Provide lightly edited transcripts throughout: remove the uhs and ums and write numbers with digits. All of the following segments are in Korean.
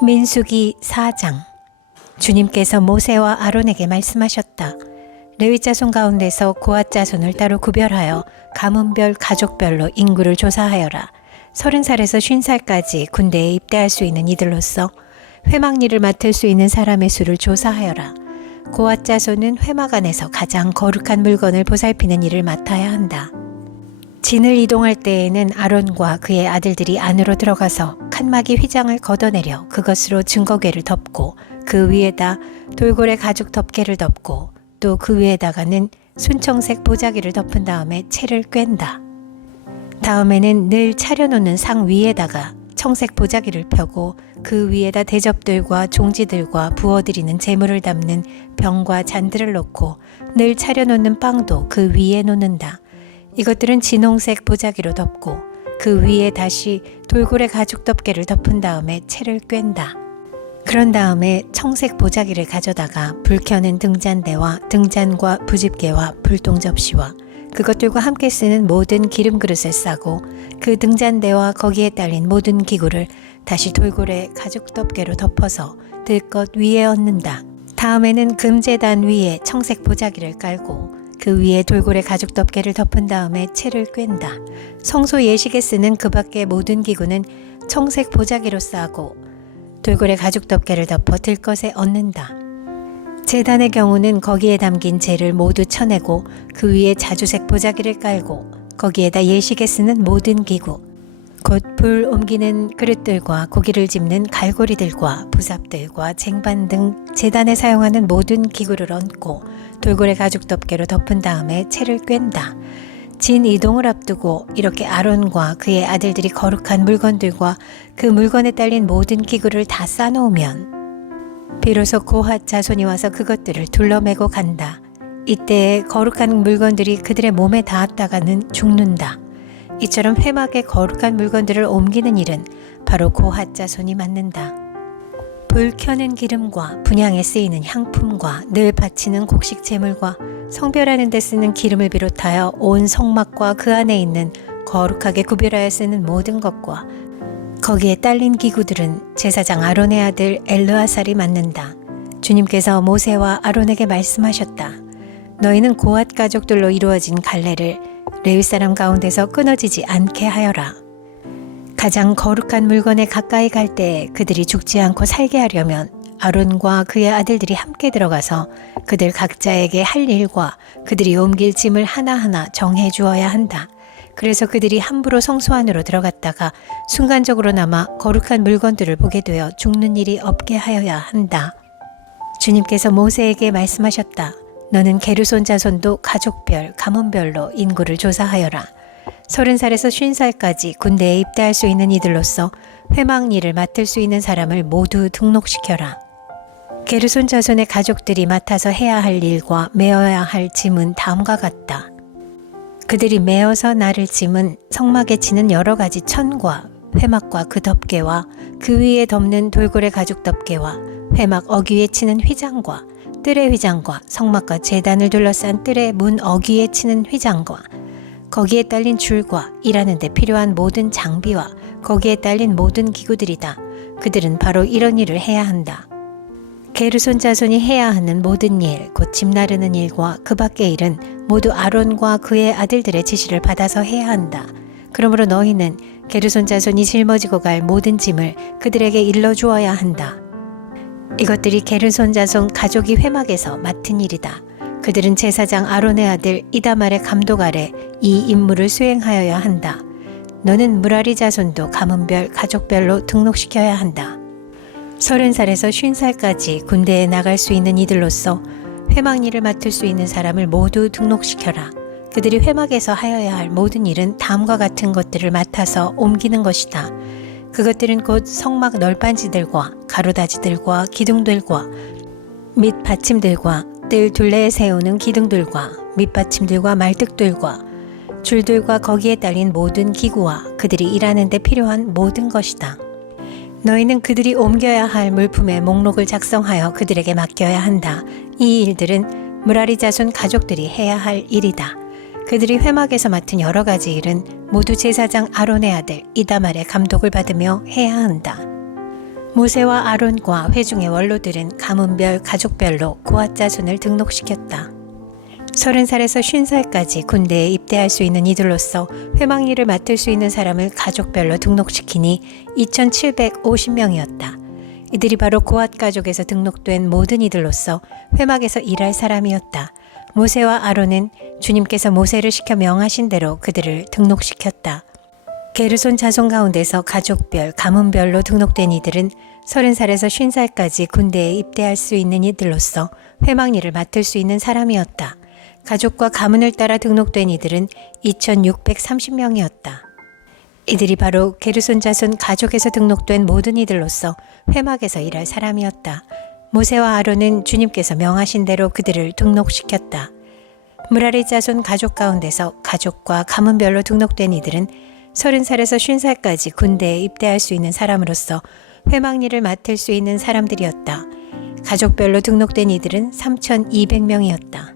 민수기 4장. 주님께서 모세와 아론에게 말씀하셨다. 레위 자손 가운데서 고핫 자손을 따로 구별하여 가문별 가족별로 인구를 조사하여라. 30살에서 50살까지 군대에 입대할 수 있는 이들로서 회막 일을 맡을 수 있는 사람의 수를 조사하여라. 고핫 자손은 회막 안에서 가장 거룩한 물건을 보살피는 일을 맡아야 한다. 진을 이동할 때에는 아론과 그의 아들들이 안으로 들어가서 칸막이 휘장을 걷어내려 그것으로 증거궤를 덮고 그 위에다 돌고래 가죽 덮개를 덮고 또 그 위에다가는 순청색 보자기를 덮은 다음에 채를 꿰다. 다음에는 늘 차려놓는 상 위에다가 청색 보자기를 펴고 그 위에다 대접들과 종지들과 부어드리는 제물을 담는 병과 잔들을 놓고 늘 차려놓는 빵도 그 위에 놓는다. 이것들은 진홍색 보자기로 덮고 그 위에 다시 돌고래 가죽 덮개를 덮은 다음에 채를 꿰다. 그런 다음에 청색 보자기를 가져다가 불 켜는 등잔대와 등잔과 부집개와 불똥 접시와 그것들과 함께 쓰는 모든 기름 그릇을 싸고 그 등잔대와 거기에 딸린 모든 기구를 다시 돌고래 가죽 덮개로 덮어서 들것 위에 얹는다. 다음에는 금제단 위에 청색 보자기를 깔고 그 위에 돌고래 가죽 덮개를 덮은 다음에 채를 꿰다. 성소 예식에 쓰는 그 밖의 모든 기구는 청색 보자기로 싸고 돌고래 가죽 덮개를 덮어 들것에 얹는다. 제단의 경우는 거기에 담긴 재를 모두 쳐내고 그 위에 자주색 보자기를 깔고 거기에다 예식에 쓰는 모든 기구, 곧 불 옮기는 그릇들과 고기를 집는 갈고리들과 부삽들과 쟁반 등 제단에 사용하는 모든 기구를 얹고 돌고래 가죽 덮개로 덮은 다음에 채를 꿰다. 진 이동을 앞두고 이렇게 아론과 그의 아들들이 거룩한 물건들과 그 물건에 딸린 모든 기구를 다 싸놓으면 비로소 고핫 자손이 와서 그것들을 둘러매고 간다. 이때에 거룩한 물건들이 그들의 몸에 닿았다가는 죽는다. 이처럼 회막의 거룩한 물건들을 옮기는 일은 바로 고핫 자손이 맡는다. 불 켜는 기름과 분향에 쓰이는 향품과 늘 바치는 곡식 제물과 성별하는 데 쓰는 기름을 비롯하여 온 성막과 그 안에 있는 거룩하게 구별하여 쓰는 모든 것과 거기에 딸린 기구들은 제사장 아론의 아들 엘르아살이 맡는다. 주님께서 모세와 아론에게 말씀하셨다. 너희는 고핫 가족들로 이루어진 갈래를 레위 사람 가운데서 끊어지지 않게 하여라. 가장 거룩한 물건에 가까이 갈 때 그들이 죽지 않고 살게 하려면 아론과 그의 아들들이 함께 들어가서 그들 각자에게 할 일과 그들이 옮길 짐을 하나하나 정해 주어야 한다. 그래서 그들이 함부로 성소 안으로 들어갔다가 순간적으로나마 거룩한 물건들을 보게 되어 죽는 일이 없게 하여야 한다. 주님께서 모세에게 말씀하셨다. 너는 게르손 자손도 가족별, 가문별로 인구를 조사하여라. 30살에서 50살까지 군대에 입대할 수 있는 이들로서 회막 일을 맡을 수 있는 사람을 모두 등록시켜라. 게르손 자손의 가족들이 맡아서 해야 할 일과 메어야 할 짐은 다음과 같다. 그들이 메어서 나를 짐은 성막에 치는 여러 가지 천과 회막과 그 덮개와 그 위에 덮는 돌고래 가죽 덮개와 회막 어귀에 치는 휘장과 뜰의 휘장과 성막과 제단을 둘러싼 뜰의 문 어귀에 치는 휘장과 거기에 딸린 줄과 일하는 데 필요한 모든 장비와 거기에 딸린 모든 기구들이다. 그들은 바로 이런 일을 해야 한다. 게르손 자손이 해야 하는 모든 일, 곧 짐 나르는 일과 그 밖의 일은 모두 아론과 그의 아들들의 지시를 받아서 해야 한다. 그러므로 너희는 게르손 자손이 짊어지고 갈 모든 짐을 그들에게 일러주어야 한다. 이것들이 게르손 자손 가족이 회막에서 맡은 일이다. 그들은 제사장 아론의 아들 이다말의 감독 아래 이 임무를 수행하여야 한다. 너는 무라리 자손도 가문별, 가족별로 등록시켜야 한다. 30살에서 50살까지 군대에 나갈 수 있는 이들로서 회막 일을 맡을 수 있는 사람을 모두 등록시켜라. 그들이 회막에서 하여야 할 모든 일은 다음과 같은 것들을 맡아서 옮기는 것이다. 그것들은 곧 성막 널빤지들과 가로다지들과 기둥들과 및 받침들과 뜰 둘레에 세우는 기둥들과 밑받침들과 말뚝들과 줄들과 거기에 딸린 모든 기구와 그들이 일하는 데 필요한 모든 것이다. 너희는 그들이 옮겨야 할 물품의 목록을 작성하여 그들에게 맡겨야 한다. 이 일들은 무라리 자손 가족들이 해야 할 일이다. 그들이 회막에서 맡은 여러 가지 일은 모두 제사장 아론의 아들 이다말의 감독을 받으며 해야 한다. 모세와 아론과 회중의 원로들은 가문별 가족별로 고앗 자손을 등록시켰다. 30살에서 50살까지 군대에 입대할 수 있는 이들로서 회막 일을 맡을 수 있는 사람을 가족별로 등록시키니 2,750명이었다. 이들이 바로 고앗 가족에서 등록된 모든 이들로서 회막에서 일할 사람이었다. 모세와 아론은 주님께서 모세를 시켜 명하신 대로 그들을 등록시켰다. 게르손 자손 가운데서 가족별, 가문별로 등록된 이들은 30살에서 50살까지 군대에 입대할 수 있는 이들로서 회막 일을 맡을 수 있는 사람이었다. 가족과 가문을 따라 등록된 이들은 2,630명이었다. 이들이 바로 게르손 자손 가족에서 등록된 모든 이들로서 회막에서 일할 사람이었다. 모세와 아론은 주님께서 명하신 대로 그들을 등록시켰다. 무라리 자손 가족 가운데서 가족과 가문별로 등록된 이들은 30살에서 50살까지 군대에 입대할 수 있는 사람으로서 회막 일을 맡을 수 있는 사람들이었다. 가족별로 등록된 이들은 3,200명이었다.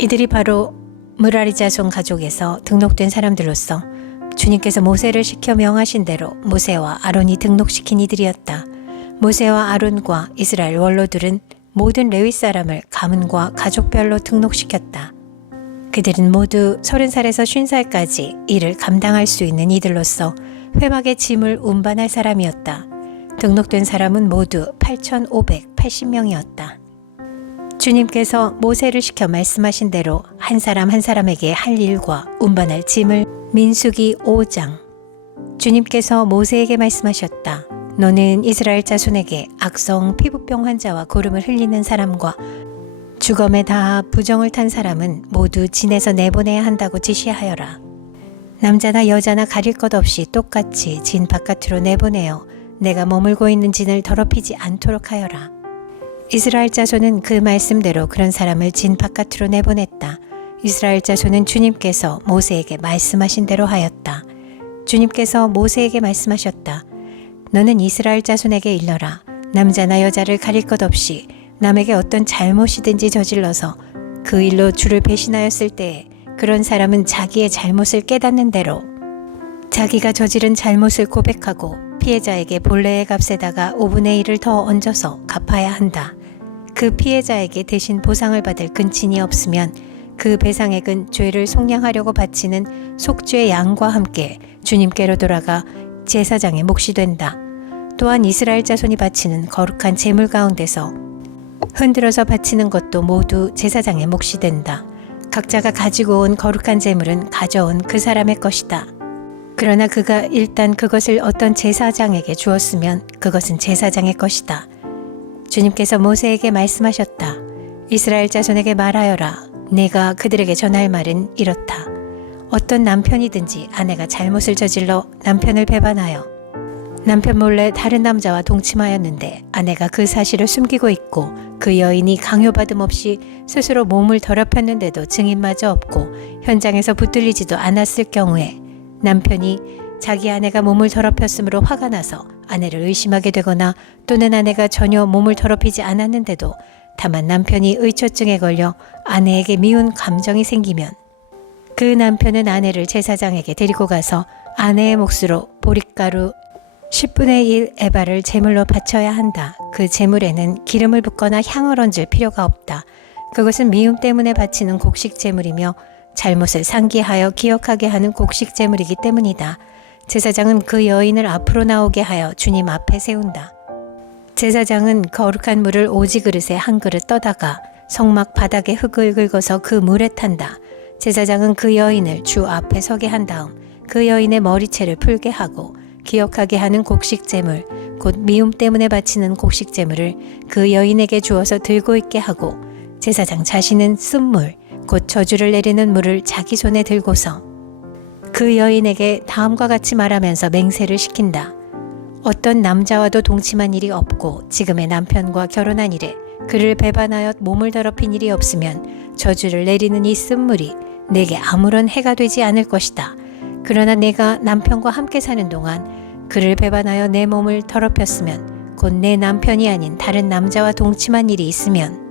이들이 바로 무라리 자손 가족에서 등록된 사람들로서 주님께서 모세를 시켜 명하신 대로 모세와 아론이 등록시킨 이들이었다. 모세와 아론과 이스라엘 원로들은 모든 레위 사람을 가문과 가족별로 등록시켰다. 그들은 모두 30살에서 50살까지 일을 감당할 수 있는 이들로서 회막의 짐을 운반할 사람이었다. 등록된 사람은 모두 8,580명이었다. 주님께서 모세를 시켜 말씀하신 대로 한 사람 한 사람에게 할 일과 운반할 짐을 민수기 5장. 주님께서 모세에게 말씀하셨다. 너는 이스라엘 자손에게 악성 피부병 환자와 고름을 흘리는 사람과 주검에 닿아 부정을 탄 사람은 모두 진에서 내보내야 한다고 지시하여라. 남자나 여자나 가릴 것 없이 똑같이 진 바깥으로 내보내어 내가 머물고 있는 진을 더럽히지 않도록 하여라. 이스라엘 자손은 그 말씀대로 그런 사람을 진 바깥으로 내보냈다. 이스라엘 자손은 주님께서 모세에게 말씀하신 대로 하였다. 주님께서 모세에게 말씀하셨다. 너는 이스라엘 자손에게 일러라. 남자나 여자를 가릴 것 없이 남에게 어떤 잘못이든지 저질러서 그 일로 주를 배신하였을 때에 그런 사람은 자기의 잘못을 깨닫는 대로 자기가 저지른 잘못을 고백하고 피해자에게 본래의 값에다가 5분의 1을 더 얹어서 갚아야 한다. 그 피해자에게 대신 보상을 받을 근친이 없으면 그 배상액은 죄를 속량하려고 바치는 속죄 양과 함께 주님께로 돌아가 제사장의 몫이 된다. 또한 이스라엘 자손이 바치는 거룩한 제물 가운데서 흔들어서 바치는 것도 모두 제사장의 몫이 된다. 각자가 가지고 온 거룩한 제물은 가져온 그 사람의 것이다. 그러나 그가 일단 그것을 어떤 제사장에게 주었으면 그것은 제사장의 것이다. 주님께서 모세에게 말씀하셨다. 이스라엘 자손에게 말하여라. 내가 그들에게 전할 말은 이렇다. 어떤 남편이든지 아내가 잘못을 저질러 남편을 배반하여 남편 몰래 다른 남자와 동침하였는데 아내가 그 사실을 숨기고 있고 그 여인이 강요받음 없이 스스로 몸을 더럽혔는데도 증인마저 없고 현장에서 붙들리지도 않았을 경우에 남편이 자기 아내가 몸을 더럽혔으므로 화가 나서 아내를 의심하게 되거나 또는 아내가 전혀 몸을 더럽히지 않았는데도 다만 남편이 의처증에 걸려 아내에게 미운 감정이 생기면 그 남편은 아내를 제사장에게 데리고 가서 아내의 몫으로 보릿가루 10분의 1 에바를 제물로 바쳐야 한다. 그 제물에는 기름을 붓거나 향을 얹을 필요가 없다. 그것은 미움 때문에 바치는 곡식 제물이며 잘못을 상기하여 기억하게 하는 곡식 제물이기 때문이다. 제사장은 그 여인을 앞으로 나오게 하여 주님 앞에 세운다. 제사장은 거룩한 물을 오지 그릇에 한 그릇 떠다가 성막 바닥에 흙을 긁어서 그 물에 탄다. 제사장은 그 여인을 주 앞에 서게 한 다음 그 여인의 머리채를 풀게 하고 기억하게 하는 곡식 제물, 곧 미움 때문에 바치는 곡식 제물을 그 여인에게 주어서 들고 있게 하고 제사장 자신은 쓴물, 곧 저주를 내리는 물을 자기 손에 들고서 그 여인에게 다음과 같이 말하면서 맹세를 시킨다. 어떤 남자와도 동침한 일이 없고 지금의 남편과 결혼한 이래 그를 배반하여 몸을 더럽힌 일이 없으면 저주를 내리는 이 쓴물이 내게 아무런 해가 되지 않을 것이다. 그러나 내가 남편과 함께 사는 동안 그를 배반하여 내 몸을 더럽혔으면 곧 내 남편이 아닌 다른 남자와 동침한 일이 있으면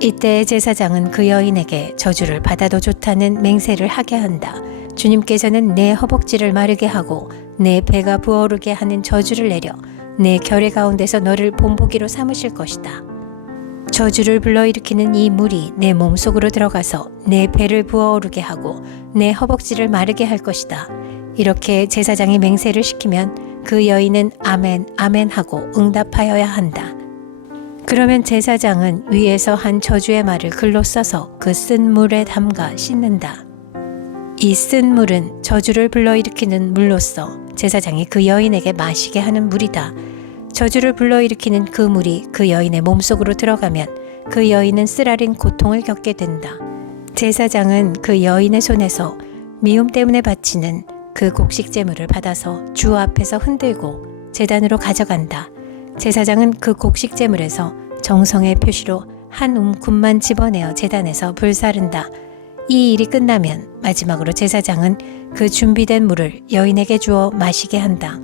이때 제사장은 그 여인에게 저주를 받아도 좋다는 맹세를 하게 한다. 주님께서는 내 허벅지를 마르게 하고 내 배가 부어오르게 하는 저주를 내려 내 결의 가운데서 너를 본보기로 삼으실 것이다. 저주를 불러일으키는 이 물이 내 몸속으로 들어가서 내 배를 부어오르게 하고 내 허벅지를 마르게 할 것이다. 이렇게 제사장이 맹세를 시키면 그 여인은 아멘 아멘 하고 응답하여야 한다. 그러면 제사장은 위에서 한 저주의 말을 글로 써서 그 쓴 물에 담가 씻는다. 이 쓴 물은 저주를 불러일으키는 물로서 제사장이 그 여인에게 마시게 하는 물이다. 저주를 불러일으키는 그 물이 그 여인의 몸속으로 들어가면 그 여인은 쓰라린 고통을 겪게 된다. 제사장은 그 여인의 손에서 미움 때문에 바치는 그 곡식제물을 받아서 주 앞에서 흔들고 제단으로 가져간다. 제사장은 그 곡식제물에서 정성의 표시로 한 움큼만 집어내어 제단에서 불사른다. 이 일이 끝나면 마지막으로 제사장은 그 준비된 물을 여인에게 주어 마시게 한다.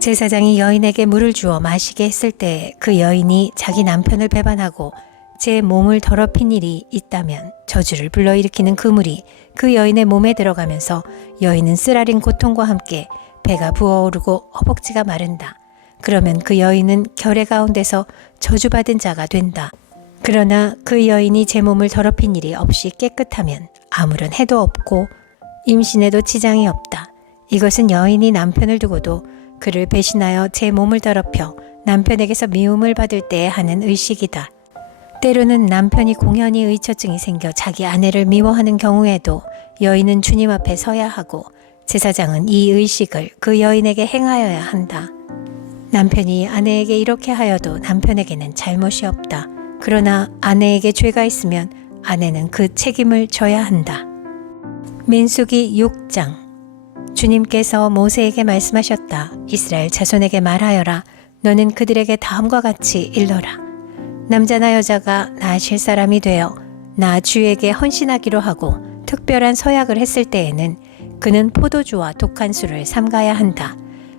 제사장이 여인에게 물을 주어 마시게 했을 때 그 여인이 자기 남편을 배반하고 제 몸을 더럽힌 일이 있다면 저주를 불러일으키는 그 물이 그 여인의 몸에 들어가면서 여인은 쓰라린 고통과 함께 배가 부어오르고 허벅지가 마른다. 그러면 그 여인은 결의 가운데서 저주받은 자가 된다. 그러나 그 여인이 제 몸을 더럽힌 일이 없이 깨끗하면 아무런 해도 없고 임신에도 지장이 없다. 이것은 여인이 남편을 두고도 그를 배신하여 제 몸을 더럽혀 남편에게서 미움을 받을 때에 하는 의식이다. 때로는 남편이 공연히 의처증이 생겨 자기 아내를 미워하는 경우에도 여인은 주님 앞에 서야 하고 제사장은 이 의식을 그 여인에게 행하여야 한다. 남편이 아내에게 이렇게 하여도 남편에게는 잘못이 없다. 그러나 아내에게 죄가 있으면 아내는 그 책임을 져야 한다. 민수기 6장. 주님께서 모세에게 말씀하셨다. 이스라엘 자손에게 말하여라. 너는 그들에게 다음과 같이 일러라. 남자나 여자가 나아실 사람이 되어 나 주에게 헌신하기로 하고 특별한 서약을 했을 때에는 그는 포도주와 독한 술을 삼가야 한다.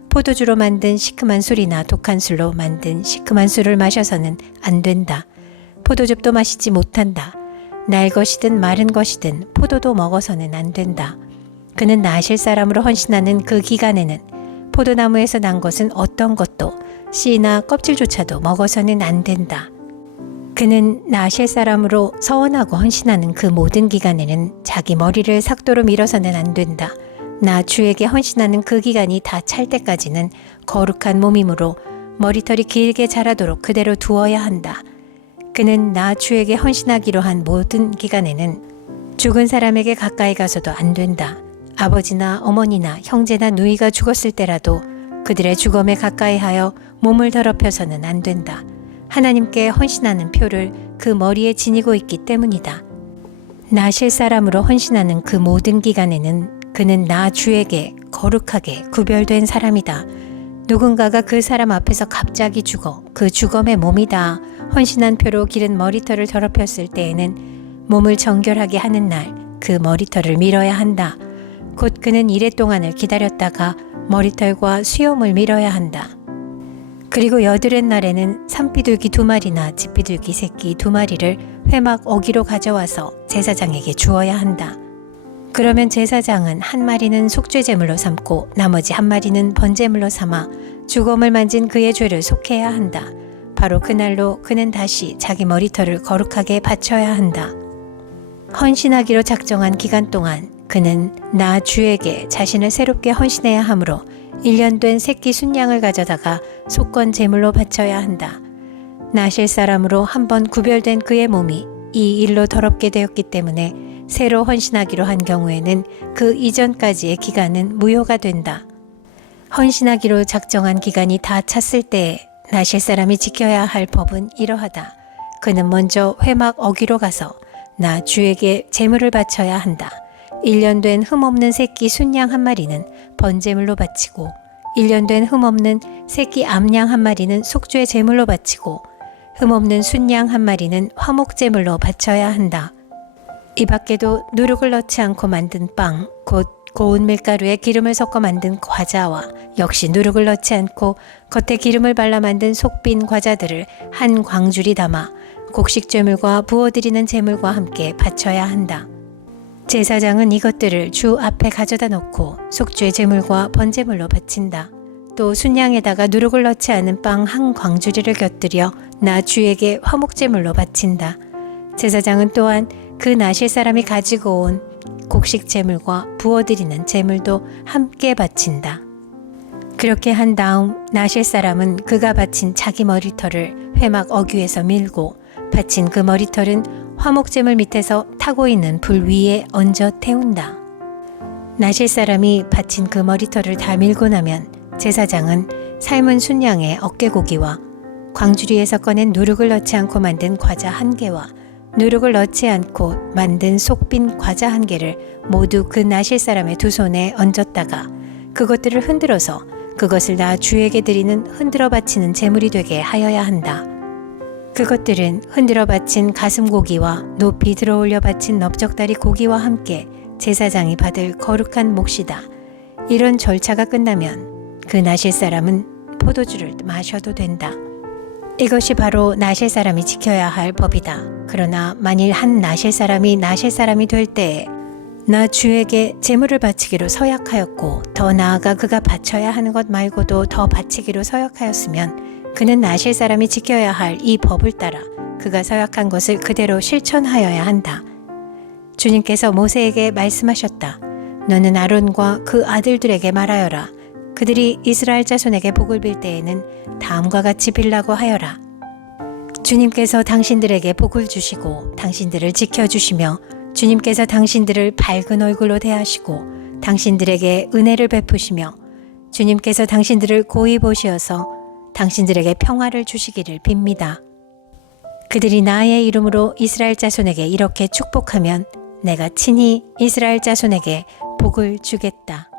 포도주로 만든 시큼한 술이나 독한 술로 만든 시큼한 술을 마셔서는 안 된다. 포도즙도 마시지 못한다. 날 것이든 마른 것이든 포도도 먹어서는 안 된다. 그는 나아실 사람으로 헌신하는 그 기간에는 포도나무에서 난 것은 어떤 것도 씨나 껍질조차도 먹어서는 안 된다. 그는 나아실 사람으로 서원하고 헌신하는 그 모든 기간에는 자기 머리를 삭도로 밀어서는 안 된다. 나 주에게 헌신하는 그 기간이 다 찰 때까지는 거룩한 몸이므로 머리털이 길게 자라도록 그대로 두어야 한다. 그는 나 주에게 헌신하기로 한 모든 기간에는 죽은 사람에게 가까이 가서도 안 된다. 아버지나 어머니나 형제나 누이가 죽었을 때라도 그들의 죽음에 가까이하여 몸을 더럽혀서는 안 된다. 하나님께 헌신하는 표를 그 머리에 지니고 있기 때문이다. 나실 사람으로 헌신하는 그 모든 기간에는 그는 나 주에게 거룩하게 구별된 사람이다. 누군가가 그 사람 앞에서 갑자기 죽어 그 죽음의 몸이다 헌신한 표로 기른 머리털을 더럽혔을 때에는 몸을 정결하게 하는 날 그 머리털을 밀어야 한다. 곧 그는 이랫동안을 기다렸다가 머리털과 수염을 밀어야 한다. 그리고 여드렛 날에는 산비둘기 2마리나 집비둘기 새끼 2마리를 회막 어기로 가져와서 제사장에게 주어야 한다. 그러면 제사장은 한 마리는 속죄제물로 삼고 나머지 한 마리는 번제물로 삼아 죽음을 만진 그의 죄를 속해야 한다. 바로 그날로 그는 다시 자기 머리털을 거룩하게 바쳐야 한다. 헌신하기로 작정한 기간 동안 그는 나 주에게 자신을 새롭게 헌신해야 하므로 1년 된 새끼 순양을 가져다가 속건 제물로 바쳐야 한다. 나실 사람으로 한번 구별된 그의 몸이 이 일로 더럽게 되었기 때문에 새로 헌신하기로 한 경우에는 그 이전까지의 기간은 무효가 된다. 헌신하기로 작정한 기간이 다 찼을 때에 나실 사람이 지켜야 할 법은 이러하다. 그는 먼저 회막 어기로 가서 나 주에게 제물을 바쳐야 한다. 1년 된 흠없는 새끼 순양 한 마리는 번제물로 바치고 1년 된 흠없는 새끼 암양 한 마리는 속죄 제물로 바치고 흠없는 순양 한 마리는 화목제물로 바쳐야 한다. 이 밖에도 누룩을 넣지 않고 만든 빵, 곧 고운 밀가루에 기름을 섞어 만든 과자와 역시 누룩을 넣지 않고 겉에 기름을 발라 만든 속빈 과자들을 한 광주리 담아 곡식제물과 부어드리는 제물과 함께 바쳐야 한다. 제사장은 이것들을 주 앞에 가져다 놓고 속죄 제물과 번제물로 바친다. 또 순양에다가 누룩을 넣지 않은 빵 한 광주리를 곁들여 나 주에게 화목제물로 바친다. 제사장은 또한 그 나실 사람이 가지고 온 곡식 제물과 부어드리는 제물도 함께 바친다. 그렇게 한 다음 나실 사람은 그가 바친 자기 머리털을 회막 어귀에서 밀고 바친 그 머리털은 화목제물 밑에서 타고 있는 불 위에 얹어 태운다. 나실 사람이 바친 그 머리털을 다 밀고 나면 제사장은 삶은 순양의 어깨고기와 광주리에서 꺼낸 누룩을 넣지 않고 만든 과자 1개와 누룩을 넣지 않고 만든 속빈 과자 1개를 모두 그 나실 사람의 두 손에 얹었다가 그것들을 흔들어서 그것을 나 주에게 드리는 흔들어 바치는 제물이 되게 하여야 한다. 그것들은 흔들어 바친 가슴고기와 높이 들어올려 바친 넓적다리 고기와 함께 제사장이 받을 거룩한 몫이다. 이런 절차가 끝나면 그 나실 사람은 포도주를 마셔도 된다. 이것이 바로 나실 사람이 지켜야 할 법이다. 그러나 만일 한 나실 사람이 될 때에 나 주에게 제물을 바치기로 서약하였고 더 나아가 그가 바쳐야 하는 것 말고도 더 바치기로 서약하였으면 그는 나실 사람이 지켜야 할 이 법을 따라 그가 서약한 것을 그대로 실천하여야 한다. 주님께서 모세에게 말씀하셨다. 너는 아론과 그 아들들에게 말하여라. 그들이 이스라엘 자손에게 복을 빌 때에는 다음과 같이 빌라고 하여라. 주님께서 당신들에게 복을 주시고 당신들을 지켜주시며 주님께서 당신들을 밝은 얼굴로 대하시고 당신들에게 은혜를 베푸시며 주님께서 당신들을 고이 보시어서 당신들에게 평화를 주시기를 빕니다. 그들이 나의 이름으로 이스라엘 자손에게 이렇게 축복하면 내가 친히 이스라엘 자손에게 복을 주겠다.